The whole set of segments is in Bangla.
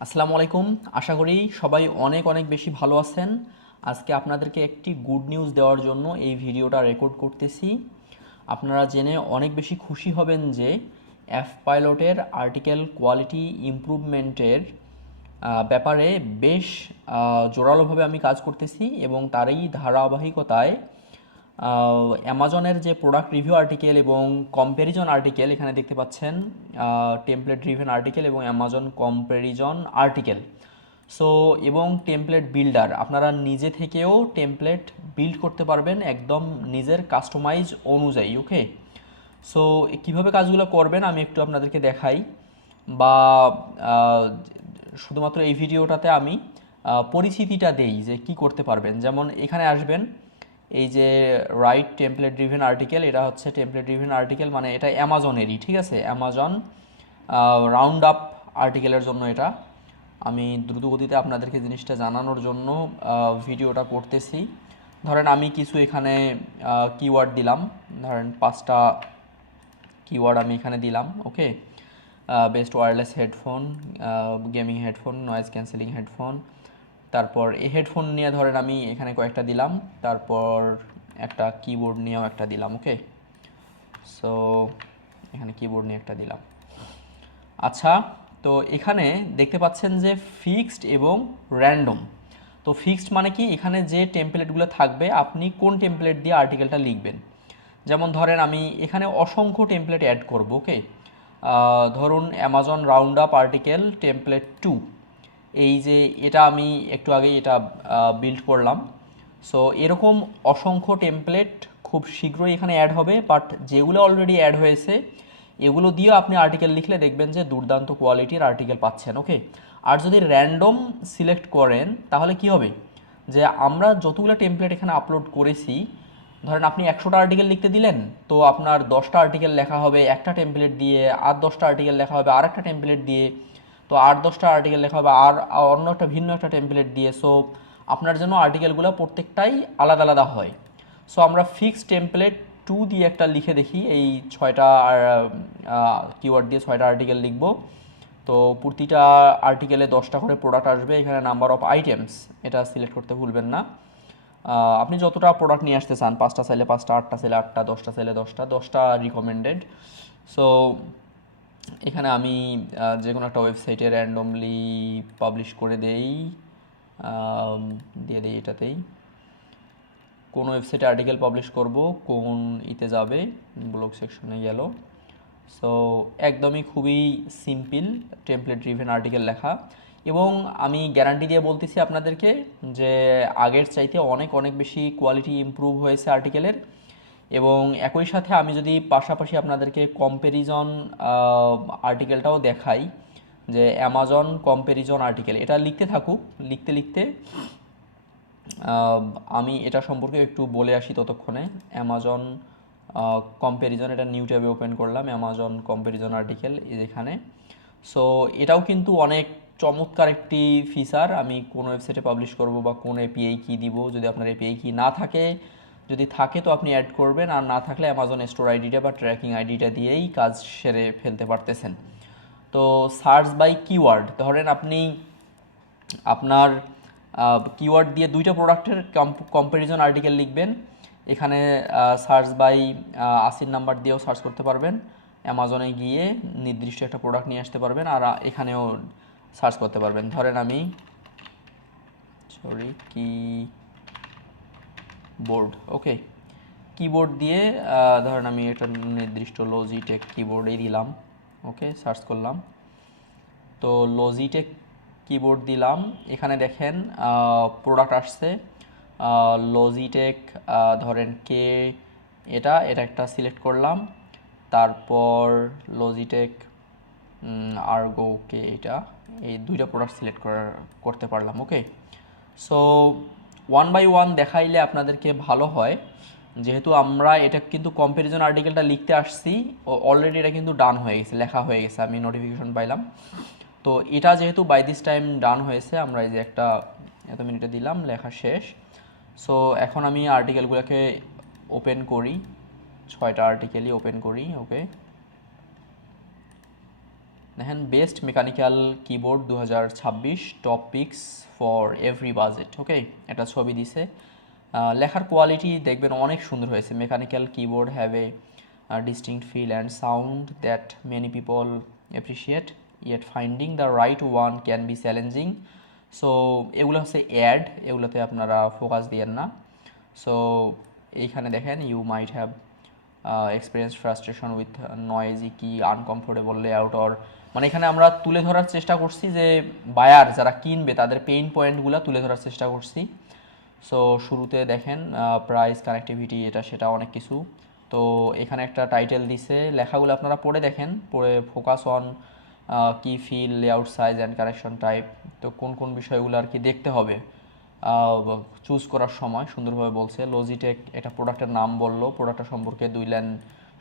আসসালামু আলাইকুম। আশা করি সবাই অনেক অনেক বেশি ভালো আছেন। আজকে আপনাদেরকে একটি গুড নিউজ দেওয়ার জন্য এই ভিডিওটা রেকর্ড করতেছি। আপনারা জেনে অনেক বেশি খুশি হবেন যে এফ পাইলটের আর্টিকেল কোয়ালিটি ইমপ্রুভমেন্টের ব্যাপারে বেশ জোরালোভাবে আমি কাজ করতেছি এবং তারই ধারাবাহিকতায় অ্যামাজনের যে প্রোডাক্ট রিভিউ আর্টিকেল এবং কম্প্যারিজন আর্টিকেল এখানে দেখতে পাচ্ছেন, টেমপ্লেট ড্রিভেন আর্টিকেল এবং অ্যামাজন কম্প্যারিজন আর্টিকেল। সো এবং টেমপ্লেট বিল্ডার, আপনারা নিজে থেকেও টেমপ্লেট বিল্ড করতে পারবেন একদম নিজের কাস্টমাইজ অনুযায়ী। ওকে, সো কীভাবে কাজগুলো করবেন আমি একটু আপনাদেরকে দেখাই, বা শুধুমাত্র এই ভিডিওটাতে আমি পরিচিতিটা দেই যে কি করতে পারবেন। যেমন এখানে আসবেন, এই যে রাইট টেমপ্লেট ড্রিভেন আর্টিকেল, এটা হচ্ছে টেমপ্লেট ড্রিভেন আর্টিকেল, মানে এটা অ্যামাজনেরই, ঠিক আছে, অ্যামাজন রাউন্ড আপ আর্টিকেলের জন্য এটা। আমি দ্রুতগতিতে আপনাদেরকে জিনিসটা জানানোর জন্য ভিডিওটা করতেছি। ধরেন আমি কিছু এখানে কিওয়ার্ড দিলাম, ধরেন 5টা কিওয়ার্ড আমি এখানে দিলাম। Okay, best wireless headphone, gaming headphone, noise cancelling headphone, তারপর এই হেডফোন নিয়ে ধরেন আমি এখানে কয়েকটা দিলাম, তারপর একটা কিবোর্ড নিয়েও একটা দিলাম। ওকে, সো এখানে কিবোর্ড নিয়ে একটা দিলাম। আচ্ছা, তো এখানে দেখতে পাচ্ছেন যে ফিক্সড এবং র্যান্ডম। তো ফিক্সড মানে কি, এখানে যে টেমপ্লেটগুলো থাকবে আপনি কোন টেমপ্লেট দিয়ে আর্টিকেলটা লিখবেন। যেমন ধরেন আমি এখানে অসংখ্য টেমপ্লেট অ্যাড করব। ওকে, ধরুন Amazon round up article template 2, এই যে এটা আমি একটু আগেই এটা বিল্ড করলাম। সো এরকম অসংখ্য টেমপ্লেট খুব শীঘ্রই এখানে অ্যাড হবে, বাট যেগুলো অলরেডি অ্যাড হয়েছে এগুলো দিয়েও আপনি আর্টিকেল লিখলে দেখবেন যে দুর্দান্ত কোয়ালিটির আর্টিকেল পাচ্ছেন। ওকে, আর যদি র্যান্ডম সিলেক্ট করেন তাহলে কি হবে, যে আমরা যতগুলো টেমপ্লেট এখানে আপলোড করেছি, ধরেন আপনি 100টা আর্টিকেল লিখতে দিলেন, তো আপনার 10টা আর্টিকেল লেখা হবে একটা টেমপ্লেট দিয়ে, আর 10টা আর্টিকেল লেখা হবে আর একটা টেমপ্লেট দিয়ে, তো আর 10টা আর্টিকেল লেখা হবে আর অন্য একটা ভিন্ন একটা টেমপ্লেট দিয়ে। সো আপনার জন্য আর্টিকেলগুলো প্রত্যেকটাই আলাদা আলাদা হয়। সো আমরা ফিক্সড টেমপ্লেট 2 দিয়ে একটা লিখে দেখি, এই 6টা কিওয়ার্ড দিয়ে 6টা আর্টিকেল লিখব। তো প্রতিটা আর্টিকেলে 10টা করে প্রোডাক্ট আসবে। এখানে নাম্বার অফ আইটেমস এটা সিলেক্ট করতে ভুলবেন না। আপনি যতটা প্রোডাক্ট নিয়ে আসতে চান, 5টা চাইলে 5টা, 8টা চাইলে 8টা, 10টা চাইলে 10টা, 10টা রিকমেন্ডেড। সো এখানে আমি যে কোনো একটা ওয়েবসাইটে র্যান্ডমলি পাবলিশ করে দেই, দিয়ে দিই এটাতেই। কোন ওয়েবসাইটে আর্টিকেল পাবলিশ করব, কোন ইতে যাবে, ব্লগ সেকশনে গেল। সো একদমই খুবই সিম্পল টেমপ্লেট ড্রিভেন আর্টিকেল লেখা, এবং আমি গ্যারান্টি দিয়ে বলতেছি আপনাদেরকে যে আগের চাইতে অনেক অনেক বেশি কোয়ালিটি ইমপ্রুভ হয়েছে আর্টিকেলের। এবং একই সাথে আমি যদি পাশাপাশি আপনাদেরকে কম্প্যারিজন আর্টিকেলটাও দেখাই, যে অ্যামাজন কম্প্যারিজন আর্টিকেল, এটা লিখতে থাকুক, লিখতে লিখতে আমি এটা সম্পর্কে একটু বলে আসি ততক্ষণে। অ্যামাজন কম্প্যারিজন, এটা নিউ ট্যাবে ওপেন করলাম, অ্যামাজন কম্প্যারিজন আর্টিকেল এখানে। সো এটাও কিন্তু অনেক চমৎকার একটি ফিচার। আমি কোন ওয়েবসাইটে পাবলিশ করব বা কোন এপিআই কি দিব, যদি আপনার এপিআই কি না থাকে, যদি থাকে তো আপনি অ্যাড করবেন, আর না থাকলে অ্যামাজন স্টোর আইডিটা বা ট্র্যাকিং আইডিটা দিয়েই কাজ সেরে ফেলতে পারতেছেন। তো সার্চ বাই কিওয়ার্ড, ধরেন আপনি আপনার কিওয়ার্ড দিয়ে 2টা প্রোডাক্টের কম্প্যারিজন আর্টিকেল লিখবেন। এখানে সার্চ বাই 80 নাম্বার দিয়েও সার্চ করতে পারবেন, অ্যামাজনে গিয়ে নির্দিষ্ট একটা প্রোডাক্ট নিয়ে আসতে পারবেন, আর এখানেও সার্চ করতে পারবেন। ধরেন আমি কিবোর্ড, ওকে, কিবোর্ড দিয়ে ধরেন আমি একটা নির্দিষ্ট লজিটেক কিবোর্ডেই দিলাম। ওকে, সার্চ করলাম, তো লজিটেক কিবোর্ড দিলাম, এখানে দেখেন প্রোডাক্ট আসছে লজিটেক, ধরেন কে, এটা এটা একটা সিলেক্ট করলাম, তারপর লজিটেক আর্গো কে, এটা, এই 2টা প্রোডাক্ট সিলেক্ট করতে পারলাম। ওকে, সো ওয়ান বাই ওয়ান দেখাইলে আপনাদেরকে ভালো হয়, যেহেতু আমরা এটা কিন্তু কম্প্যারিজন আর্টিকেলটা লিখতে আসছি, অলরেডি এটা কিন্তু ডান হয়ে গেছে, লেখা হয়ে গেছে, আমি নোটিফিকেশন পাইলাম। তো এটা যেহেতু বাই দিস টাইম ডান হয়েছে, আমরা এই যে একটা এত মিনিটে দিলাম, লেখা শেষ। সো এখন আমি আর্টিকেলগুলোকে ওপেন করি, 6টা আর্টিকেলই ওপেন করি। ওকে, দেখেন best mechanical keyboard 2026 top picks for every budget. Okay, একটা ছবি দিছে। লেখার কোয়ালিটি দেখবেন অনেক সুন্দর হয়েছে। Mechanical keyboard have a distinct feel and sound that many people appreciate, yet finding the right one can be challenging. So এগুলো হচ্ছে অ্যাড, এগুলোতে আপনারা ফোকাস দিয়েন না। সো এইখানে দেখেন you might have experience frustration with noisy কি আনকমফোর্টেবল লেআউট অর, মানে এখানে আমরা তুলে ধরার চেষ্টা করছি যে বায়ার যারা কিনবে তাদের পেইন পয়েন্টগুলো তুলে ধরার চেষ্টা করছি। সো শুরুতে দেখেন প্রাইস, কানেক্টিভিটি, এটা সেটা অনেক কিছু। তো এখানে একটা টাইটেল দিছে, লেখাগুলো আপনারা পড়ে দেখেন, পড়ে ফোকাস অন কি feel, layout size and connection type. তো কোন কোন বিষয়গুলো আর কি দেখতে হবে চুজ করার সময় সুন্দরভাবে বলছে। লজিটেক একটা প্রোডাক্টের নাম বললো, প্রোডাক্টের সম্পর্কে 2 লাইন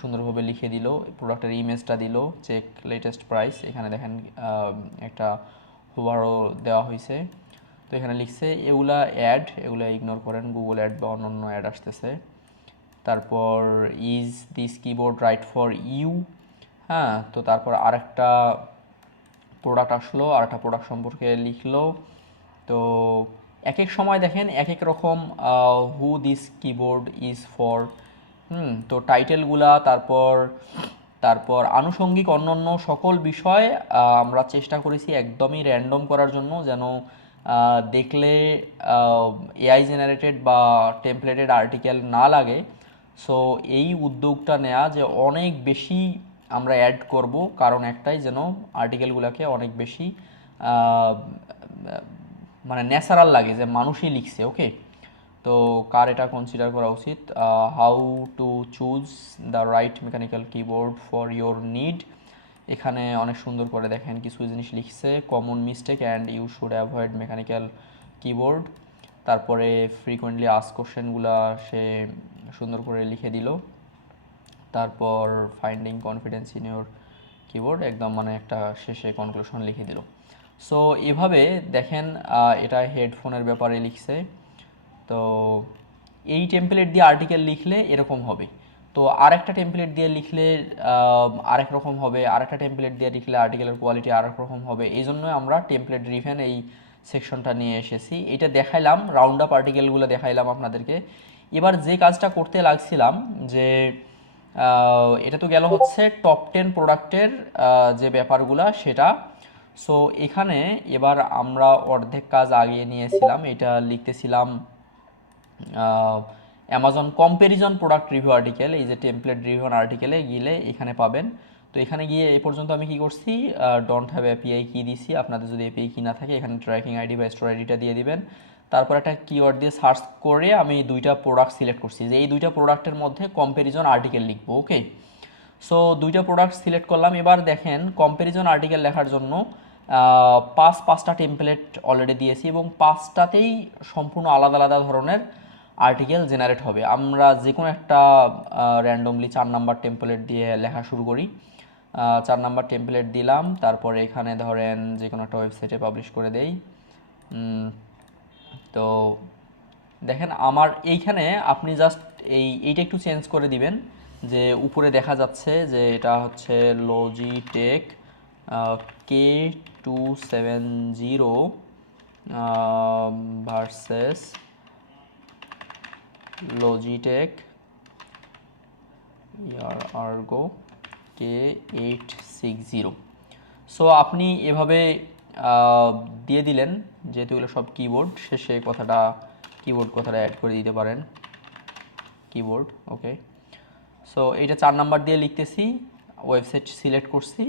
সুন্দরভাবে লিখে দিল, প্রোডাক্টের ইমেজটা দিল, চেক লেটেস্ট প্রাইস। এখানে দেখেন একটা হুবারও দেওয়া হয়েছে। তো এখানে লিখছে এগুলা অ্যাড, এগুলো ইগনোর করেন, গুগল অ্যাড বা অন্যান্য অ্যাড আসতেছে। তারপর is this keyboard right for you. হ্যাঁ, তো তারপর আরেকটা প্রোডাক্ট আসলো, আরেকটা প্রোডাক্ট সম্পর্কে লিখলো। তো এক এক সময় দেখেন এক এক রকম হু দিস কিবোর্ড ইজ ফর। তো টাইটেলগুলা, তারপর তারপর আনুষঙ্গিক অন্যান্য সকল বিষয় আমরা চেষ্টা করেছি একদমই র্যান্ডম করার জন্য, যেন দেখলে এআই জেনারেটেড বা টেমপ্লেটেড আর্টিকেল না লাগে। সো এই উদ্যোগটা নেওয়া যে অনেক বেশি আমরা অ্যাড করব, কারণ একটাই, যেন আর্টিকেলগুলোকে অনেক বেশি মানে ন্যাচারাল লাগে যে মানুষই লিখছে। ওকে, তো কার এটা কনসিডার করা উচিত। How to choose the right mechanical keyboard for your need, এখানে অনেক সুন্দর করে দেখেন কিছু জিনিস লিখছে। Common mistake and you should avoid mechanical keyboard. তারপরে ফ্রিকোয়েন্টলি আস্ক কোশ্চেনগুলো সে সুন্দর করে লিখে দিল। তারপর finding confidence in your keyboard, একদম মানে একটা শেষে কনক্লুশন লিখে দিল। সো এভাবে দেখেন এটা হেডফোনের ব্যাপারে লিখছে। তো এই টেমপ্লেট দিয়ে আর্টিকেল লিখলে এরকম হবে, তো আরেকটা টেমপ্লেট দিয়ে লিখলে আরেক রকম হবে, আরেকটা টেমপ্লেট দিয়ে লিখলে আর্টিকেলের কোয়ালিটি আরেক রকম হবে। এই জন্যই আমরা টেমপ্লেট ড্রিভেন এই সেকশনটা নিয়ে এসেছি। এটা দেখাইলাম, রাউন্ড আপ আর্টিকেলগুলো দেখাইলাম আপনাদেরকে। এবার যে কাজটা করতে লাগছিলাম যে এটা তো গেল হচ্ছে টপ 10 প্রোডাক্টের যে ব্যাপারগুলা সেটা। সো এখানে এবার আমরা অর্ধেক কাজ আগিয়ে নিয়েছিলাম, এটা লিখতেছিলাম Amazon comparison product review article. এই যে টেমপ্লেট রিভিউ আর্টিকেলে গেলে এখানে পাবেন। তো এখানে গিয়ে এ পর্যন্ত আমি কি করছি, ডোন্ট হ্যাভ এপিআই কি দিছি। আপনাদের যদি এপিআই কি না থাকে এখানে ট্র্যাকিং আইডি বা স্টোর আইডিটা দিয়ে দিবেন। তারপর একটা কিওয়ার্ড দিয়ে সার্চ করে আমি 2টা প্রোডাক্ট সিলেক্ট করছি যে এই 2টা প্রোডাক্টের মধ্যে কম্প্যারিজন আর্টিকেল লিখবো। ওকে, সো 2টা প্রোডাক্ট সিলেক্ট করলাম। এবার দেখেন কম্প্যারিজন আর্টিকেল লেখার জন্য 5টা টেমপ্লেট অলরেডি দিয়েছি এবং 5টাতেই সম্পূর্ণ আলাদা আলাদা ধরনের আর্টিকেল জেনারেট হবে। আমরা যে কোনো একটা র্যান্ডমলি 4 নাম্বার টেমপ্লেট দিয়ে লেখা শুরু করি। 4 নাম্বার টেমপ্লেট দিলাম, তারপরে এখানে ধরেন যে কোনো একটা ওয়েবসাইটে পাবলিশ করে দেই। তো দেখেন আমার এইখানে আপনি জাস্ট এইটা একটু চেঞ্জ করে দিবেন, যে উপরে দেখা যাচ্ছে যে এটা হচ্ছে Logitech K270 versus Logitech Ergo K860। So আপনি এভাবে দিয়ে দিলেন, যেহেতু এগুলো সব কিবোর্ড, শেষে কথাটা কিবোর্ড কথাটা অ্যাড করে দিতে পারেন, কিবোর্ড। ওকে, সো এইটা 4 নাম্বার দিয়ে লিখতেছি, ওয়েবসাইট সিলেক্ট করছি,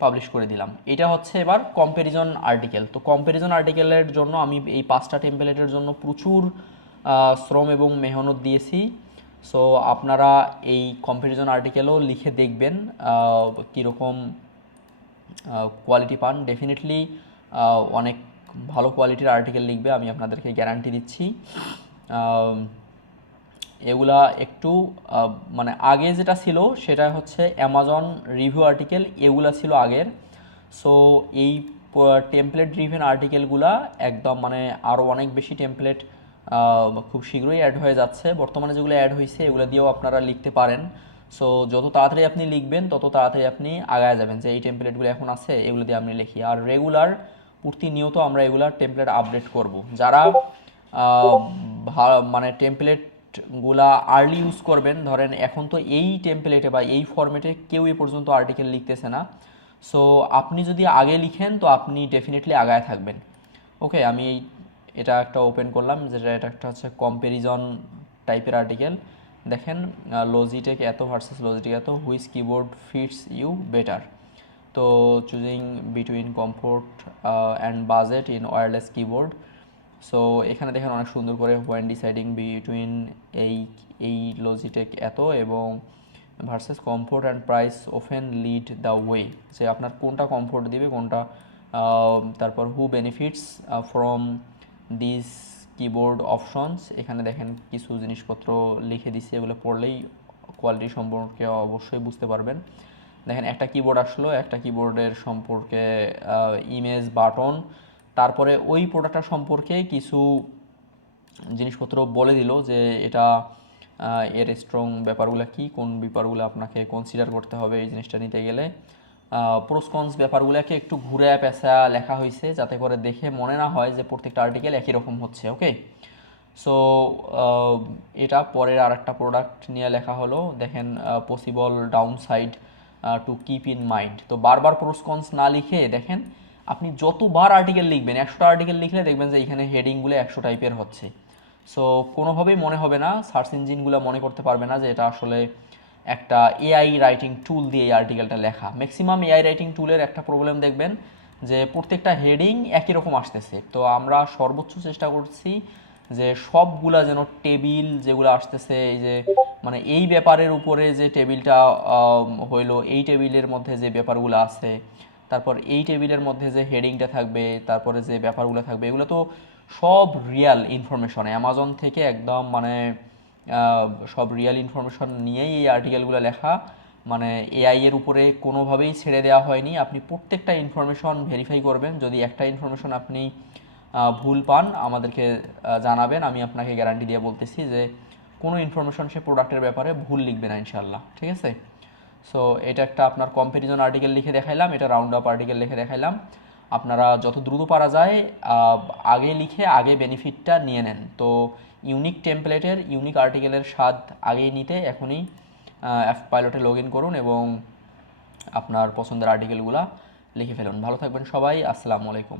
পাবলিশ করে দিলাম। এটা হচ্ছে এবার কম্প্যারিজন আর্টিকেল। তো কম্প্যারিজন আর্টিকেলের জন্য আমি এই 5টা টেমপ্লেটের জন্য প্রচুর শ্রম এবং মেহনত দিয়েছি। সো আপনারা এই কম্প্যারিজন আর্টিকেলও লিখে দেখবেন কীরকম কোয়ালিটি পান। ডেফিনেটলি অনেক ভালো কোয়ালিটির আর্টিকেল লিখবে, আমি আপনাদেরকে গ্যারান্টি দিচ্ছি। এগুলা একটু মানে আগে যেটা ছিল সেটা হচ্ছে অ্যামাজন রিভিউ আর্টিকেল, এগুলা ছিল আগের। সো এই টেমপ্লেট ড্রিভেন আর্টিকেলগুলা একদম মানে আরও অনেক বেশি টেমপ্লেট খুব শীঘ্রই অ্যাড হয়ে যাচ্ছে। বর্তমানে যেগুলো অ্যাড হয়েছে এগুলো দিয়েও আপনারা লিখতে পারেন। সো যত তাড়াতাড়ি আপনি লিখবেন তত তাড়াতাড়ি আপনি আগায় যাবেন, যে এই টেমপ্লেটগুলো এখন আছে এগুলো দিয়ে আপনি লিখি। আর রেগুলার প্রতিনিয়ত আমরা এগুলার টেমপ্লেট আপডেট করব। যারা মানে টেমপ্লেটগুলা আর্লি ইউজ করবেন, ধরেন এখন তো এই টেমপ্লেটে বা এই ফরম্যাটে কেউ এ পর্যন্ত আর্টিকেল লিখতেছে না, সো আপনি যদি আগে লিখেন তো আপনি ডেফিনেটলি আগায় থাকবেন। ওকে, আমি এটা একটা ওপেন করলাম, যেটা এটা একটা হচ্ছে কম্প্যারিজন টাইপের আর্টিকেল। দেখেন লজিটেক এত ভার্সেস লজিটেক এত, which keyboard fits you better. তো choosing between comfort and budget in wireless keyboard. So এখানে দেখেন অনেক সুন্দর করে হোয়েন ডিসাইডিং বিটুইন এই এই লজিটেক এত এবং versus comfort and price often lead the way, যে আপনার কোনটা কমফোর্ট দিবে কোনটা, তারপর who benefits from this keyboard options. এখানে দেখেন কিছু জিনিসপত্র লিখে দিচ্ছে, এগুলো পড়লেই কোয়ালিটি সম্পর্কে অবশ্যই বুঝতে পারবেন। দেখেন একটা কিবোর্ড আসলো, একটা কিবোর্ডের সম্পর্কে ইমেজ, বাটন, তারপরে ওই প্রোডাক্টটা সম্পর্কে কিছু জিনিসপত্র বলে দিল যে এটা এর স্ট্রং ব্যাপারগুলো কি, কোন ব্যাপারগুলো আপনাকে কনসিডার করতে হবে এই জিনিসটা নিতে গেলে। প্রোসকনস ব্যাপারগুলোকে একটু ঘুরে পেঁচা লেখা হয়েছে, যাতে করে দেখে মনে না হয় যে প্রত্যেকটা আর্টিকেল একই রকম হচ্ছে। ওকে, সো এটা পরের আর একটা প্রোডাক্ট নিয়ে লেখা হলো। দেখেন possible down side to keep in mind. তো বারবার প্রোসকনস না লিখে দেখেন আপনি যতবার আর্টিকেল লিখবেন, 100টা আর্টিকেল লিখলে দেখবেন যে এখানে হেডিংগুলো 100 টাইপের হচ্ছে। সো কোনোভাবেই মনে হবে না, সার্চ ইঞ্জিনগুলো মনে করতে পারবে না যে এটা আসলে একটা এআই রাইটিং টুল দিয়ে এই আর্টিকেলটা লেখা। ম্যাক্সিমাম এআই রাইটিং টুলের একটা প্রবলেম দেখবেন যে প্রত্যেকটা হেডিং একই রকম আসতেছে। তো আমরা সর্বোচ্চ চেষ্টা করছি যে সবগুলা যেন টেবিল যেগুলো আসতেছে, এই যে মানে এই ব্যাপারের উপরে যে টেবিলটা হইলো, এই টেবিলের মধ্যে যে ব্যাপারগুলো আছে, তারপর এই টেবিলের মধ্যে যে হেডিংটা থাকবে, তারপরে যে ব্যাপারগুলো থাকবে, এগুলো তো সব রিয়াল ইনফরমেশন অ্যামাজন থেকে একদম মানে সব রিয়াল ইনফরমেশন নিয়েই এই আর্টিকেলগুলো লেখা। মানে এআই এর উপরে কোনোভাবেই ছেড়ে দেওয়া হয়নি। আপনি প্রত্যেকটা ইনফরমেশন ভেরিফাই করবেন, যদি একটা ইনফরমেশন আপনি ভুল পান আমাদেরকে জানাবেন, আমি আপনাকে গ্যারান্টি দিয়ে বলতেছি যে কোনো ইনফরমেশন সে প্রোডাক্টের ব্যাপারে ভুল লিখবে না ইনশাল্লাহ। ঠিক আছে, সো এটা একটা আপনার কম্প্যারিজন আর্টিকেল লিখে দেখাইলাম, এটা রাউন্ড আপ আর্টিকেল লিখে দেখাইলাম। আপনারা যত দ্রুত পারা যায় আগে লিখে আগে বেনিফিটটা নিয়ে নেন। তো ইউনিক টেমপ্লেটের ইউনিক আর্টিকেলের স্বাদ আগেই নিতে এখনই অ্যাপ পাইলটে লগ ইন করুন এবং আপনার পছন্দের আর্টিকেলগুলো লিখে ফেলুন। ভালো থাকবেন সবাই, আসসালামু আলাইকুম।